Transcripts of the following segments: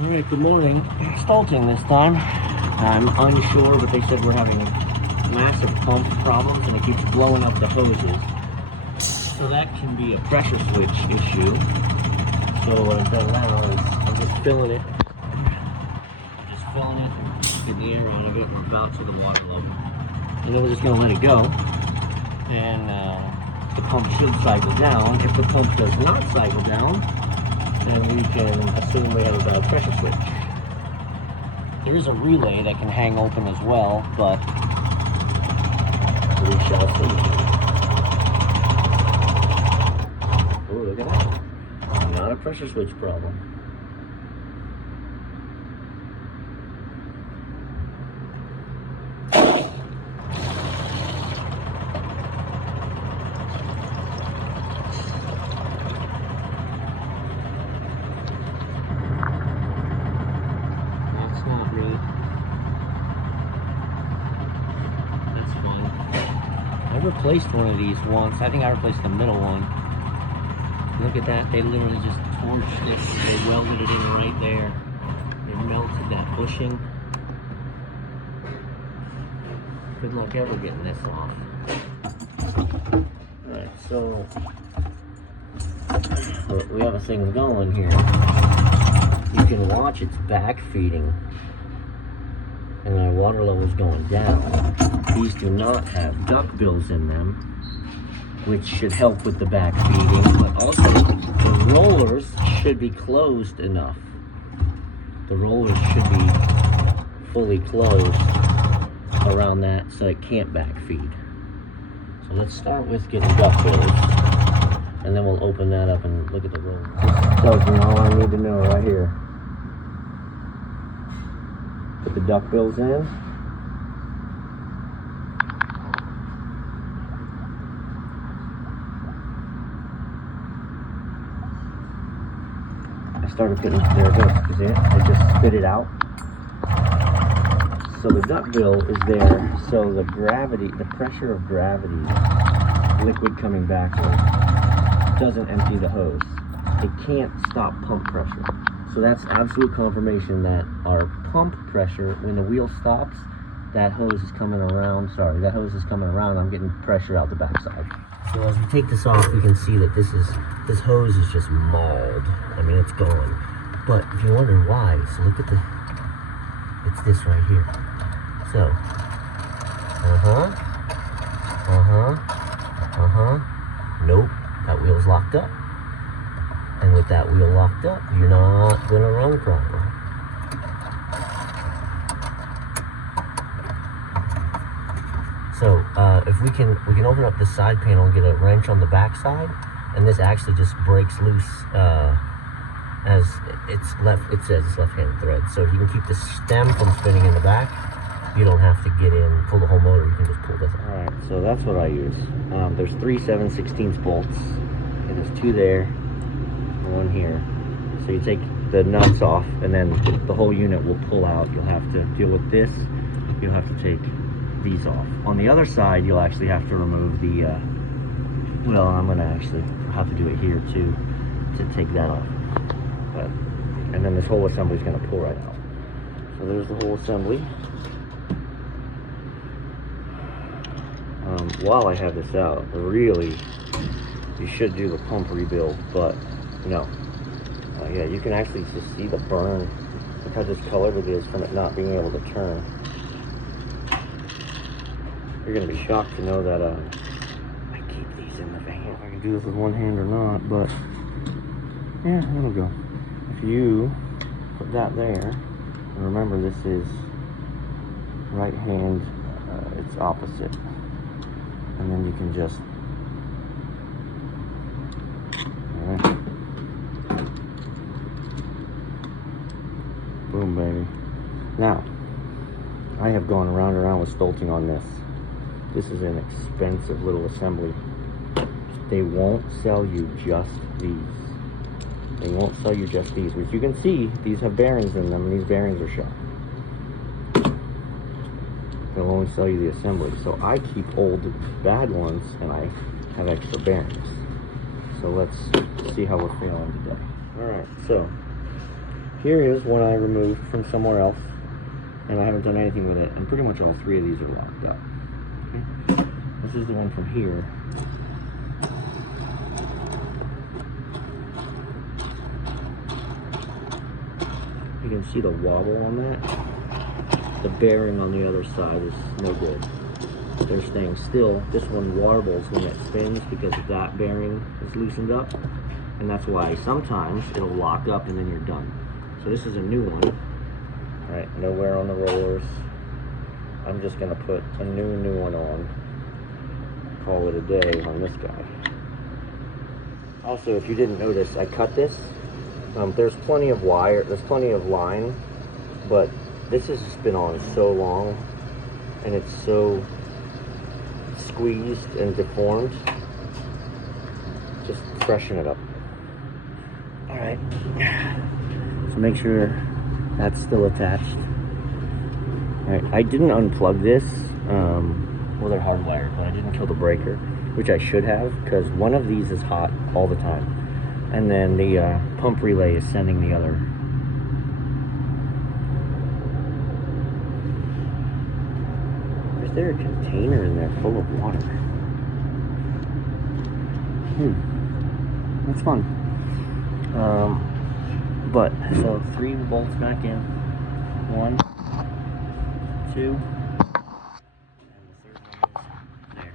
Alright, good morning. Stoelting this time. I'm unsure, but they said we're having massive pump problems and it keeps blowing up the hoses. So that can be a pressure switch issue. So what I've done now is I'm just filling it. Just filling it, get the air out of it, we're about to the water level. And then we're just going to let it go. And the pump should cycle down. If the pump does not cycle down, then we can assume we have a bad pressure switch. There is a relay that can hang open as well, but we shall see. Oh, look at that. Not a pressure switch problem. Not really. That's fine. I replaced one of these once. I think I replaced the middle one. Look at that. They literally just torched it. They welded it in right there. They melted that bushing. Good luck ever getting this off. Alright, so we have a thing going here. You can watch it's back feeding. And my water level is going down. These do not have duck bills in them, which should help with the back feeding, but also the rollers should be closed enough. The rollers should be fully closed around that so it can't back feed. So let's start with getting duck bills, and then we'll open that up and look at the rollers. This tells me all I need to know right here. Put the duck bills in. I started putting, there it goes, is it? I just spit it out. So the duck bill is there, so the gravity, the pressure of gravity, liquid coming backward, doesn't empty the hose. It can't stop pump pressure. So that's absolute confirmation that our pump pressure, when the wheel stops, that hose is coming around, I'm getting pressure out the backside. So as we take this off, we can see that this hose is just mauled. I mean, it's gone. But if you're wondering why, so look at it's this right here. So, nope, that wheel's locked up. And with that wheel locked up, you're not going to run properly. So if we can open up the side panel and get a wrench on the back side, and this actually just breaks loose as it says it's left-handed thread. So if you can keep the stem from spinning in the back, you don't have to get in, pull the whole motor, you can just pull this. All right, so that's what I use. There's 3 7/16 bolts, and there's 2 there. One here. So you take the nuts off and then the whole unit will pull out. You'll have to deal with this. You'll have to take these off. On the other side, you'll actually have to remove the, well, I'm going to actually have to do it here too, to take that off. But, and then this whole assembly is going to pull right out. So there's the whole assembly. While I have this out, really, you should do the pump rebuild, but no. Yeah, you can actually just see the burn. Look how discolored it is from it not being able to turn. You're going to be shocked to know that I keep these in the van. If I can do this with one hand or not, but yeah, it'll go. If you put that there, and remember this is right hand, it's opposite. And then you can just, alright. Boom, baby. Now, I have gone around and around with Stoelting on this. This is an expensive little assembly. They won't sell you just these. They won't sell you just these, which you can see, these have bearings in them, and these bearings are shot. They'll only sell you the assembly. So I keep old, bad ones, and I have extra bearings. So let's see how we're feeling today. All right, so here is one I removed from somewhere else, and I haven't done anything with it, and pretty much all three of these are locked up. Okay. This is the one from here. You can see the wobble on that. The bearing on the other side is no good. They're staying still. This one warbles when it spins because that bearing is loosened up, and that's why sometimes it'll lock up and then you're done. So this is a new one. All right, no wear on the rollers. I'm just gonna put a new one on. Call it a day on this guy. Also, if you didn't notice, I cut this. There's plenty of wire, there's plenty of line, but this has just been on so long, and it's so squeezed and deformed. Just freshen it up. All right, so make sure that's still attached. All right, I didn't unplug this. Well, they're hardwired, but I didn't kill the breaker, which I should have, because one of these is hot all the time. And then the pump relay is sending the other. Is there a container in there full of water? That's fun. But, so 3 bolts back in. 1, 2, and the third one is there.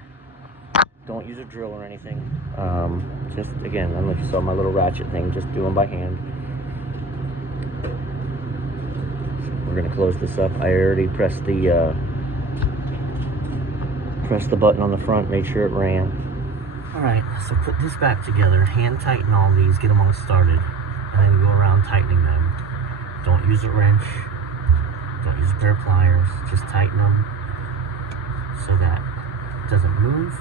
Don't use a drill or anything. Just, again, I don't know if you saw my little ratchet thing, just do them by hand. We're gonna close this up. I already pressed the button on the front, made sure it ran. All right, so put this back together, hand tighten all these, get them all started, and then go around tightening them. Don't use a wrench, don't use a pair of pliers, just tighten them so that it doesn't move,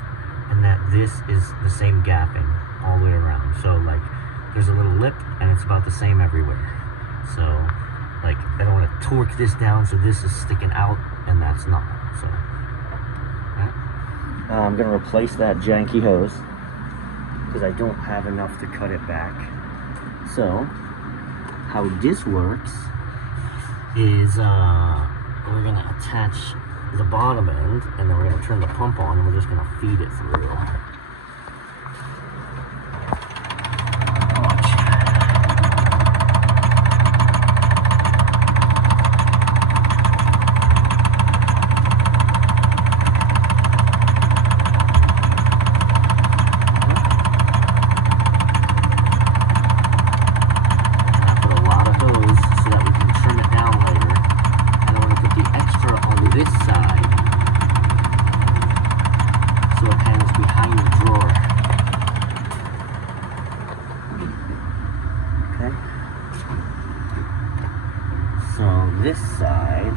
and that this is the same gapping all the way around. So like, there's a little lip, and it's about the same everywhere. So like, I don't want to torque this down so this is sticking out and that's not. So yeah. I'm gonna replace that janky hose because I don't have enough to cut it back. So how this works is we're gonna attach the bottom end, and then we're gonna turn the pump on, and we're just gonna feed it through. This side, so it hangs behind the drawer. Okay. So this side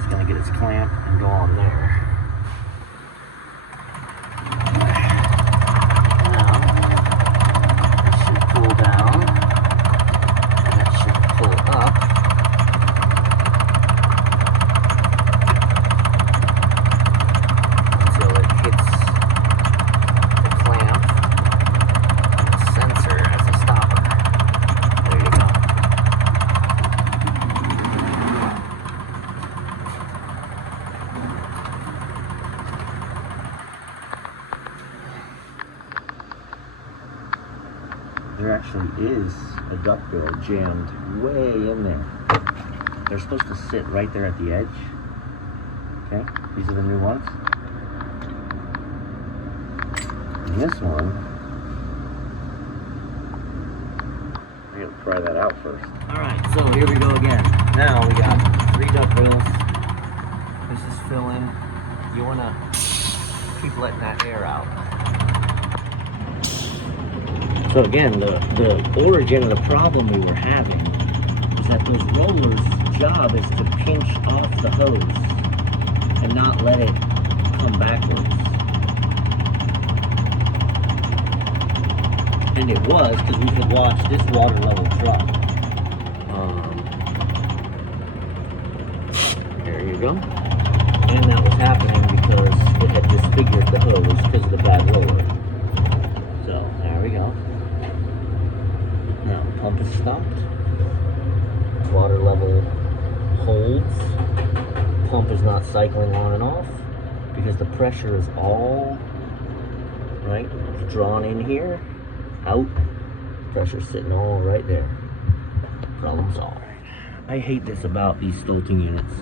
is going to get its clamp and go on there. Now, it should pull down, and it should pull up. There actually is a duck bill jammed way in there. They're supposed to sit right there at the edge. Okay, these are the new ones. And this one, I gotta pry that out first. Alright, so here we go again. Now we got 3 duck bills. This is filling. You wanna keep letting that air out. So again, the origin of the problem we were having is that those rollers' job is to pinch off the hose and not let it come backwards. And it was, because we could watch this water level drop. There you go. And that was happening because it had disfigured the hose because of the bad roller. So, there we go. pump is stopped. Water level holds. Pump is not cycling on and off because the pressure is all right drawn in here, out. Pressure sitting all right there. Problem solved. I hate this about these Stoelting units.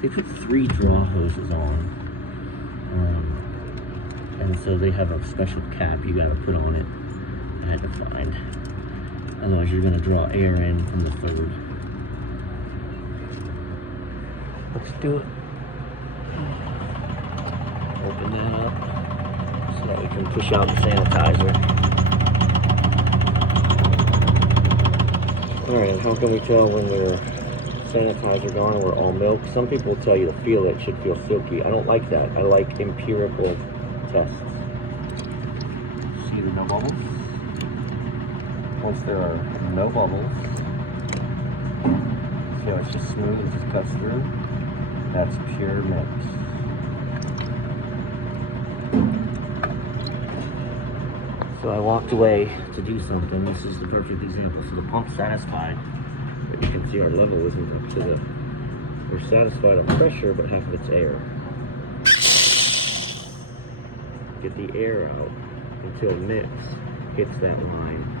They put 3 draw hoses on, and so they have a special cap you gotta put on it. I had to find. Otherwise, you're gonna draw air in from the 3rd. Let's do it. Open that up so that we can push out the sanitizer. Alright, how can we tell when we're sanitizer gone and we're all milk? Some people will tell you to feel it should feel silky. I don't like that. I like empirical tests. See the no bubbles? Once there are no bubbles, see how it's just smooth, it just cuts through? That's pure mix. So I walked away to do something. This is the perfect example. So the pump's satisfied, but you can see our level isn't up to the... We're satisfied on pressure, but half of it's air. Get the air out until mix hits that line.